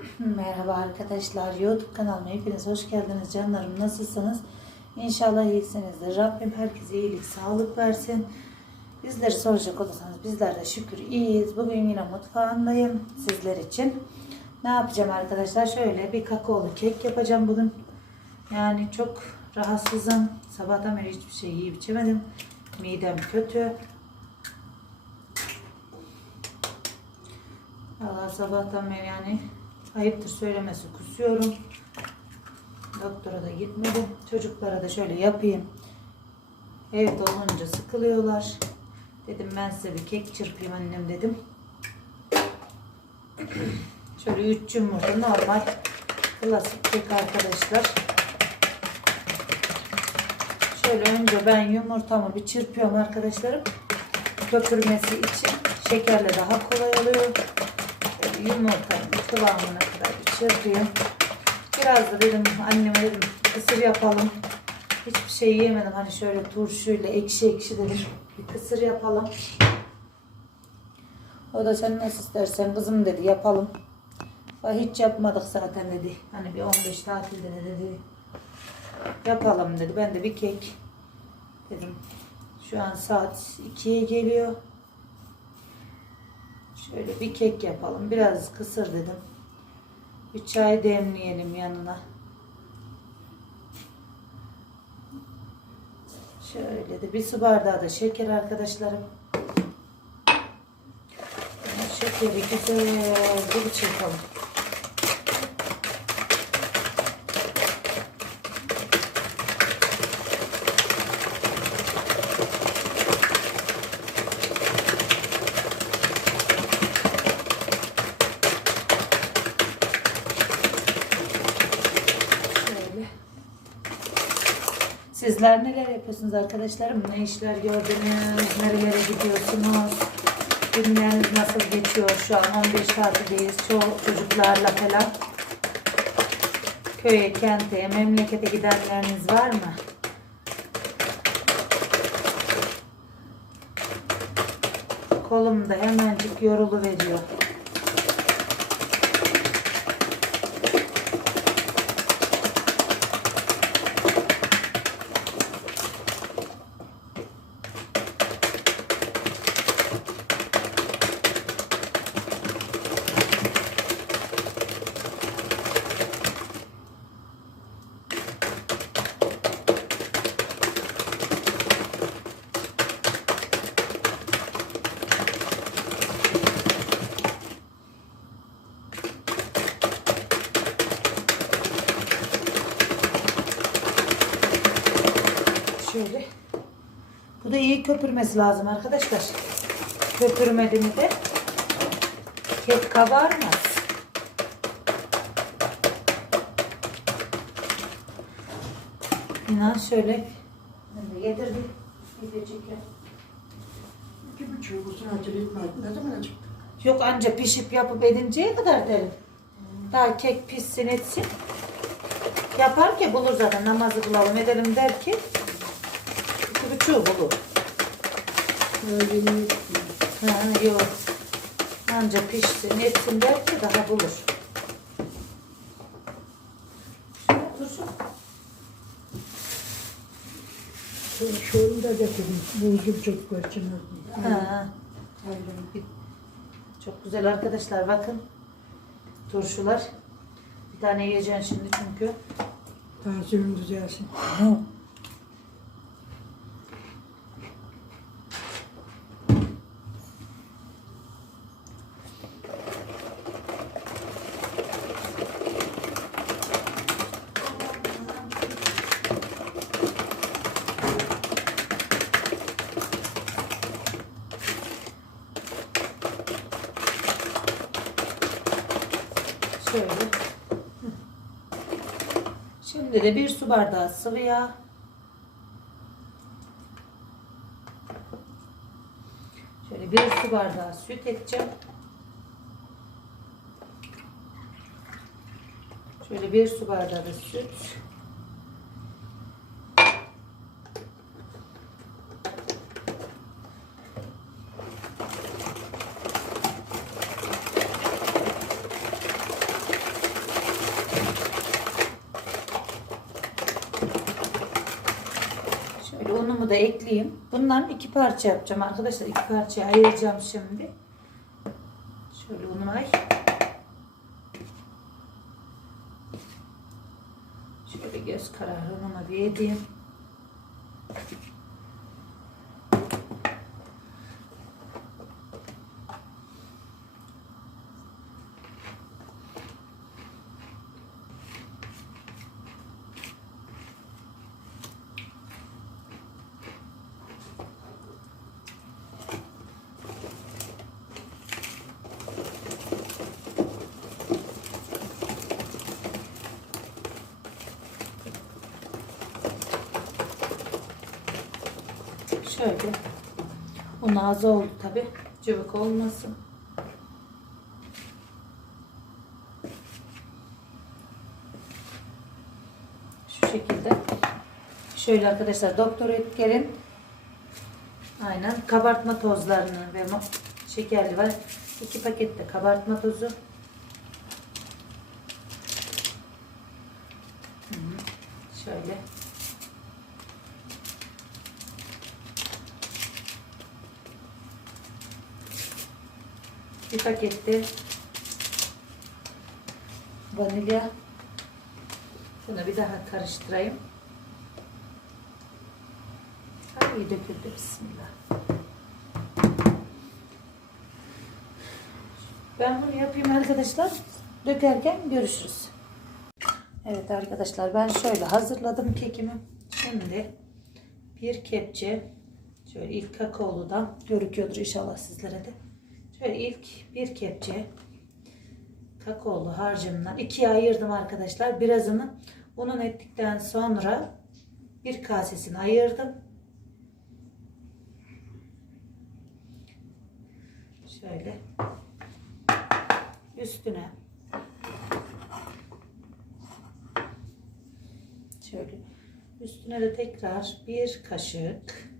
Merhaba arkadaşlar. YouTube kanalıma hepiniz hoş geldiniz canlarım. Nasılsınız? İnşallah iyisinizdir. Rabbim herkese iyilik, sağlık versin. Bizleri soracak olursanız bizler de şükür iyiyiz. Bugün yine mutfağındayım sizler için. Ne yapacağım arkadaşlar? Şöyle bir kakaolu kek yapacağım bugün. Yani çok rahatsızım. Sabahtan beri hiçbir şey yiyip içemedim. Midem kötü. Valla sabahtan beri yani ayıptır söylemesi kusuyorum. Doktora da gitmedim. Çocuklara da şöyle yapayım. Evde olunca sıkılıyorlar. Dedim ben size bir kek çırpayım annem dedim. Şöyle üç yumurta normal klasik kek arkadaşlar. Şöyle önce ben yumurtamı bir çırpıyorum arkadaşlarım. Köpürmesi için şekerle daha kolay oluyor. Yumurtanın kıvamına çırpayım. Biraz da dedim anneme dedim kısır yapalım. Hiçbir şey yemedim. Hani şöyle turşuyla ekşi ekşi dedim. Bir kısır yapalım. O da sen nasıl istersen kızım dedi yapalım. Hiç yapmadık zaten dedi. Hani bir 15 tatilde de dedi. Yapalım dedi. Ben de bir kek dedim. Şu an saat 2'ye geliyor. Şöyle bir kek yapalım. Biraz kısır dedim. Bir çay demleyelim yanına. Şöyle de bir su bardağı da şeker arkadaşlarım. Şekeri güzelce bir çırpalım. Şöyle. Sizler neler yapıyorsunuz arkadaşlarım? Ne işler gördünüz? Nerelere gidiyorsunuz? Günleriniz nasıl geçiyor şu an? 15 tatildeyiz. Çoğu çocuklarla falan. Köye, kente, memlekete gidenleriniz var mı? Kolum da hemencik yorulu veriyor. Şöyle. Bu da iyi köpürmesi lazım arkadaşlar. Köpürmedi mi de kek kabarmaz. İnan şöyle ya. İki buçuk bu saat etmez. Ne zaman acıktı? Yok anca pişip yapıp edinceye kadar derim. Daha kek pişsin etsin. Yapar ki bulur zaten namazı kılalım edelim der ki. İki buçuğu bulur. Mi? Ha, yok. Anca pişsin etsin der ki daha bulur. Şunu da getirdim. Buzlu çok koşacağım. Ha. Çok güzel arkadaşlar bakın. Turşular. Bir tane yiyeceksin şimdi çünkü. Tansiyonun düzelsin. Şöyle. Şimdi de bir su bardağı sıvı yağ. Şöyle bir su bardağı süt edeceğim. Şöyle bir su bardağı da süt. Unu da ekleyeyim. Bundan iki parça yapacağım arkadaşlar. İki parçaya ayıracağım şimdi. Şöyle unu ay. Şöyle göz kararı unuma bir edeyim. Şöyle. Un az oldu tabi. Cıvık olmasın. Şu şekilde. Şöyle arkadaşlar Doktor Edgar'in aynen kabartma tozlarını ve şekerli var. İki pakette kabartma tozu. Hı hı. Şöyle. Bir pakette vanilya. Bunu bir daha karıştırayım. Ay döküldü bismillah. Ben bunu yapayım arkadaşlar. Dökerken görüşürüz. Evet arkadaşlar ben şöyle hazırladım kekimi. Şimdi bir kepçe şöyle ilk kakaoludan görüküyordur inşallah sizlere de. Şöyle ilk bir kepçe kakaolu harcımdan ikiye ayırdım arkadaşlar. Birazını unun ettikten sonra bir kasesini ayırdım. Şöyle üstüne şöyle üstüne de tekrar bir kaşık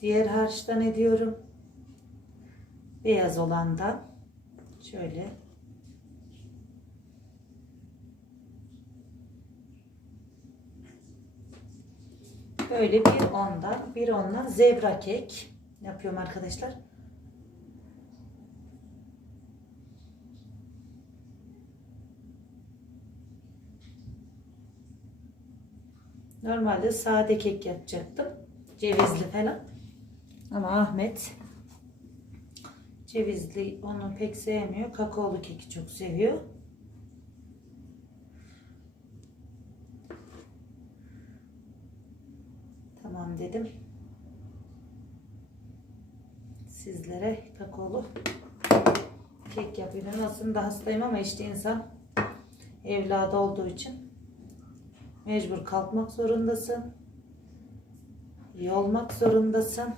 diğer harçtan ediyorum beyaz olandan şöyle böyle bir ondan bir ondan zebra kek yapıyorum arkadaşlar. Normalde sade kek yapacaktım. Cevizli falan. Ama Ahmet cevizli onu pek sevmiyor. Kakaolu keki çok seviyor. Tamam dedim. Sizlere kakaolu kek yapayım. Aslında hastayım ama işte insan evladı olduğu için mecbur kalkmak zorundasın. İyi olmak zorundasın.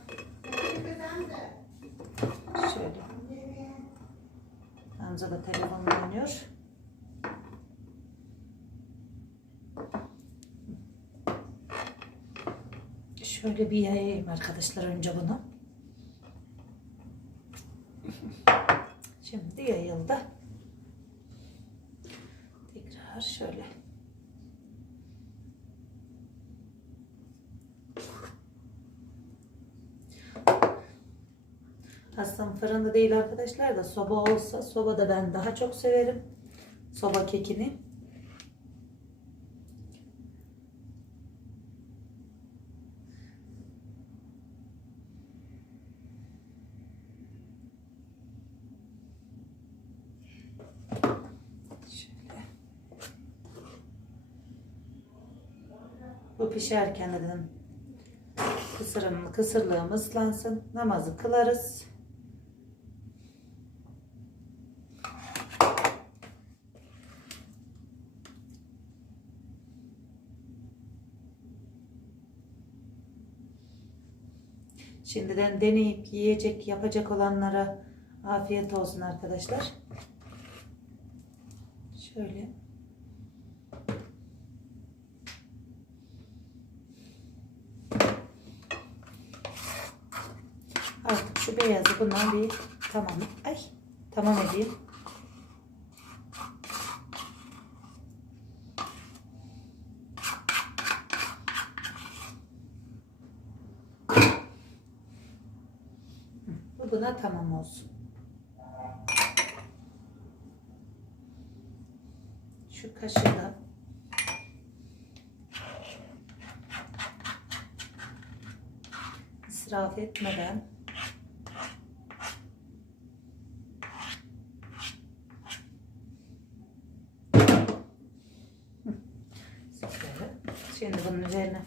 Şöyle. Hamza da telefonla oynuyor. Şöyle bir yayayım arkadaşlar önce bunu. Şimdi yayıldı. Tekrar şöyle. Aslında fırında değil arkadaşlar da soba olsa sobada ben daha çok severim. Soba kekini. Bu pişerken dedim kısırım, kısırlığım ıslansın. Namazı kılarız. Şimdiden deneyip yiyecek, yapacak olanlara afiyet olsun arkadaşlar. Şöyle. Artık şu beyazı bundan bir tamam. Ay tamam edeyim. Buna tamam olsun. Şu kaşığı israf etmeden Şöyle. Şimdi bunun üzerine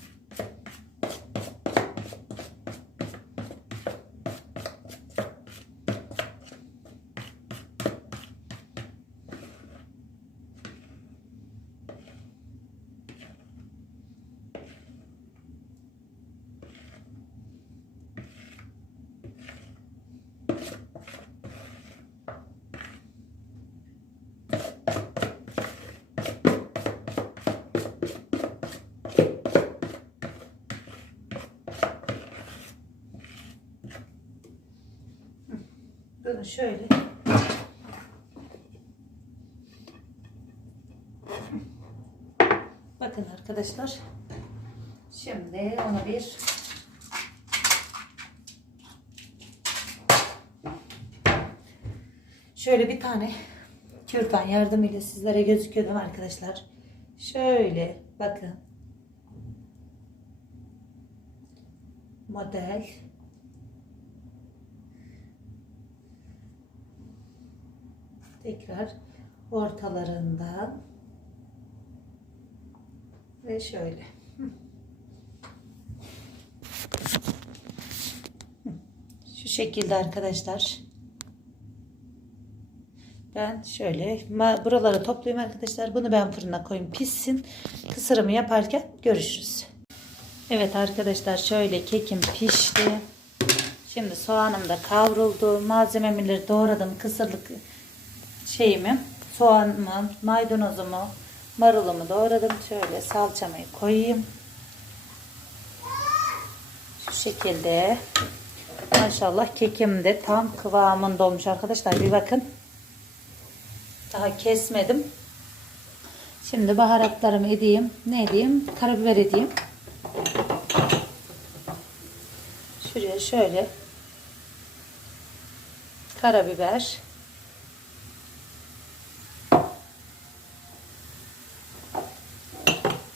bunu şöyle Bakın arkadaşlar. Şimdi onu bir şöyle bir tane kürdan yardımıyla sizlere gözüküyor değil mi arkadaşlar? Şöyle bakın. Model tekrar ortalarından ve şöyle. Şu şekilde arkadaşlar. Ben şöyle buraları toplayayım arkadaşlar. Bunu ben fırına koyayım pişsin. Kısırımı yaparken görüşürüz. Evet arkadaşlar şöyle kekim pişti. Şimdi soğanım da kavruldu. Malzemeleri doğradım. Kısırlık şeyimi, soğanımı, maydanozumu, marulumu doğradım. Şöyle salçamı koyayım. Şu şekilde. Maşallah kekim de tam kıvamında olmuş arkadaşlar. Bir bakın. Daha kesmedim. Şimdi baharatlarımı edeyim. Ne edeyim? Karabiber edeyim. Şuraya şöyle karabiber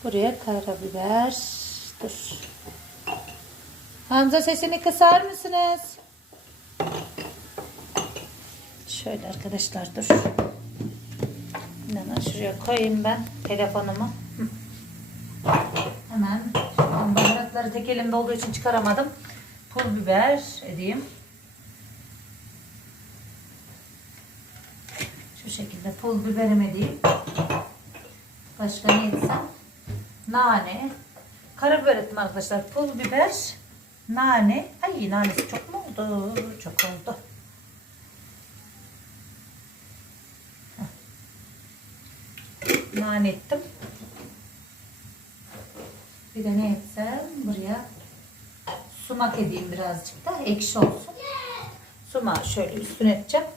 Buraya karabiber. Dur. Hamza sesini kısar mısınız? Şöyle arkadaşlar dur. Hemen şuraya koyayım ben telefonumu. Hemen baharatları tek elimde olduğu için çıkaramadım. Pul biber edeyim. Şu şekilde pul biberimi edeyim. Başka ne etsem? Nane. Karabiber ettim arkadaşlar. Pul biber. Nane. Ay nanesi çok mu oldu? Çok oldu. Nane ettim. Bir de ne etsem buraya sumak edeyim birazcık da ekşi olsun. Sumağı şöyle üstüne edeceğim.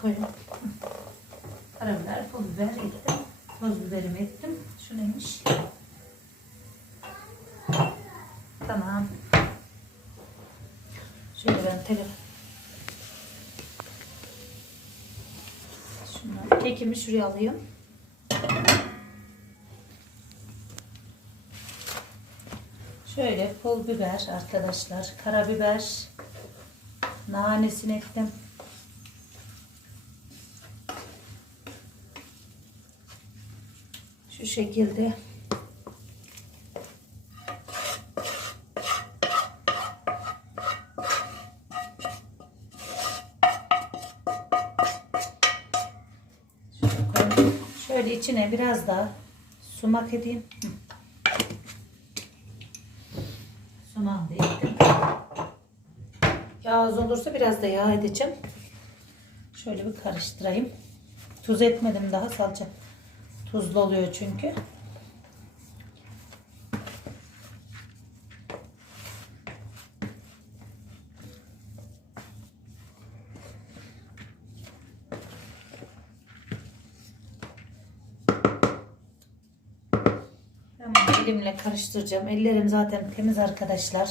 Koyalım. Karabiber, pul biber ettim. Toz biberimi ettim. Şu neymiş? Tamam. Şöyle ben telefon. Şunları, kekimi şuraya alayım. Şöyle pul biber arkadaşlar, karabiber, nanesini ettim. Şekilde. Şöyle içine biraz daha sumak edeyim. Sumak da ettim. Yağ az olursa biraz da yağ edeceğim. Şöyle bir karıştırayım. Tuz etmedim daha salça. Tuzlu oluyor çünkü. Elimle karıştıracağım. Ellerim zaten temiz arkadaşlar.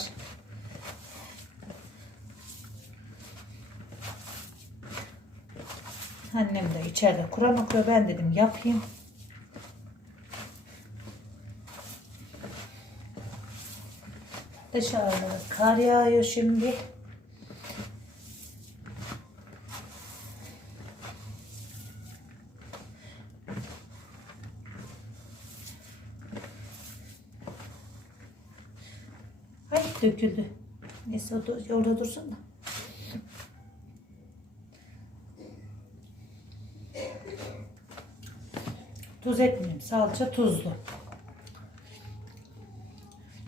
Annem de içeride Kur'an okuyor. Ben dedim yapayım. Dışarıda kar yağıyor şimdi. Ay döküldü. Neyse orada dursun da. Tuz etmeyeyim. Salça tuzlu.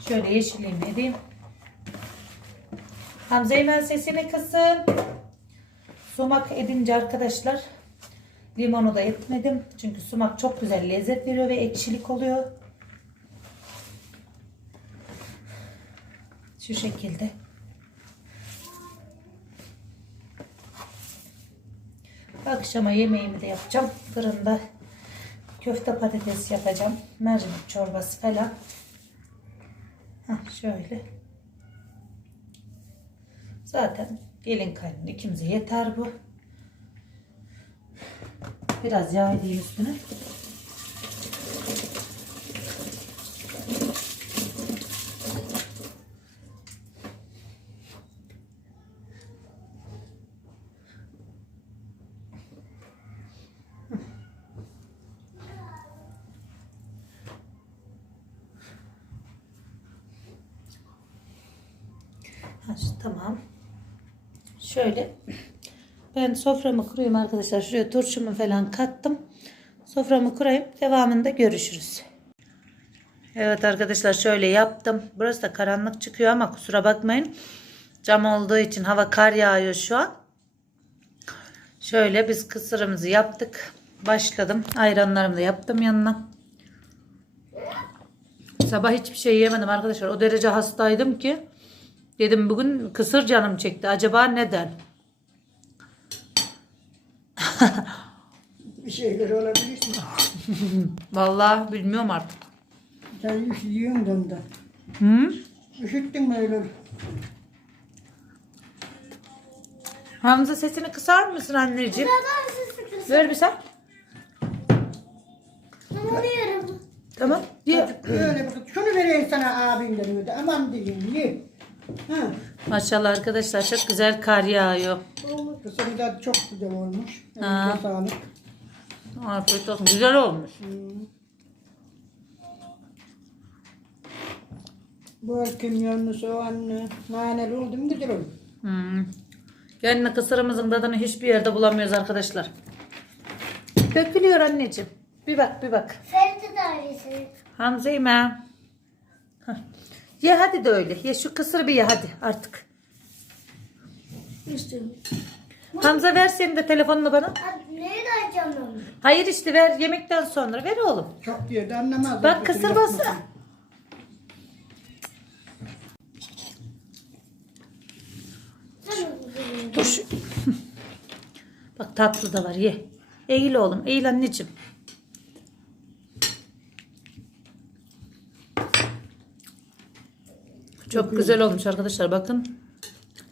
Şöyle yeşilliğimi edeyim. Hamza Eymen sesini kısın. Sumak edince arkadaşlar limonu da etmedim. Çünkü sumak çok güzel lezzet veriyor ve ekşilik oluyor. Şu şekilde. Akşama yemeğimi de yapacağım. Fırında köfte patates yapacağım. Mercimek çorbası falan. Hah, şöyle. Zaten gelin kaynın ikimize yeter bu. Biraz yağ edeyim üstüne. Ha, şu- tamam. Şöyle ben soframı kurayım arkadaşlar. Şuraya turşumu falan kattım. Soframı kurayım. Devamında görüşürüz. Evet arkadaşlar şöyle yaptım. Burası da karanlık çıkıyor ama kusura bakmayın. Cam olduğu için hava kar yağıyor şu an. Şöyle biz kısırımızı yaptık. Başladım. Ayranlarımı da yaptım yanına. Sabah hiçbir şey yemedim arkadaşlar. O derece hastaydım ki. Dedim bugün kısır canım çekti. Acaba neden? Bir şeyler olabilir mi? Vallahi bilmiyorum artık. Sen üşüyorsun da ondan. Hı? Üşüttün mü öyle? Hamza sesini kısar mısın anneciğim? Ver bir sen. Tamam. Ye. Öyle bak. Şunu vereyim sana abimden öyle. Aman diyeyim ye. Ha. Maşallah arkadaşlar çok güzel kar yağıyor. Kısırı da çok güzel olmuş. Ha. Eline sağlık. Afiyet olsun. Güzel olmuş. Bol kimyonlu, soğanlı, naneli oldu mu güzel olur. Hmm. Yani kısırımızın tadını hiçbir yerde bulamıyoruz arkadaşlar. Dökülüyor anneciğim. Bir bak bir bak. Ferit dairesi. Hamzeyme. Hah. Ye hadi de öyle. Ye şu kısırı bir ye hadi artık. İşte. Hamza ver senin de telefonunu bana. Abi neye dayayacağım ben? bunu? Hayır işte ver yemekten sonra ver oğlum. Çok yedi anlamaz. Bak kısır bası. Sen mi Dur şu. Bak tatlı da var ye. Eğil oğlum eğil anneciğim. Çok güzel olmuş arkadaşlar bakın.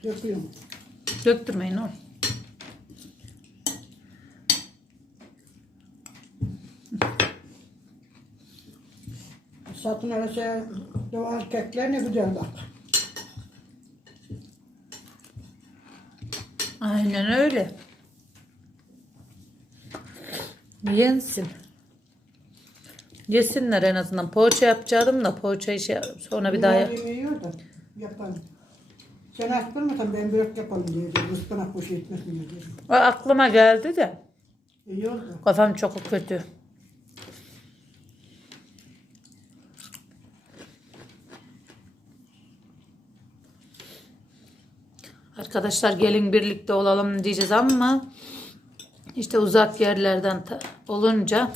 Döküyorum. Döktürmeyin oğlum. Satın arası doğal kekler ne güzel bak. Aynen öyle. Yensin. Yesinler en azından. Poğaça yapacaktım da poğaçayı şey sonra bir daha yap. Yapalım. Sen aç kılmasan ben börek yapalım diye. Ispanak boşu etmez mi diye. O aklıma geldi de İyi oldu. kafam çok kötü. Arkadaşlar gelin birlikte olalım diyeceğiz ama işte uzak yerlerden olunca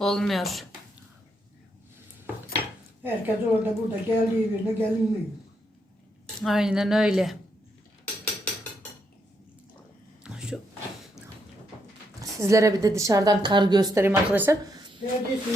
olmuyor. Herkes orada burada geldiği birine gelinmiyor. Aynen öyle. Şu Sizlere bir de dışarıdan kar göstereyim arkadaşlar. Neredesin?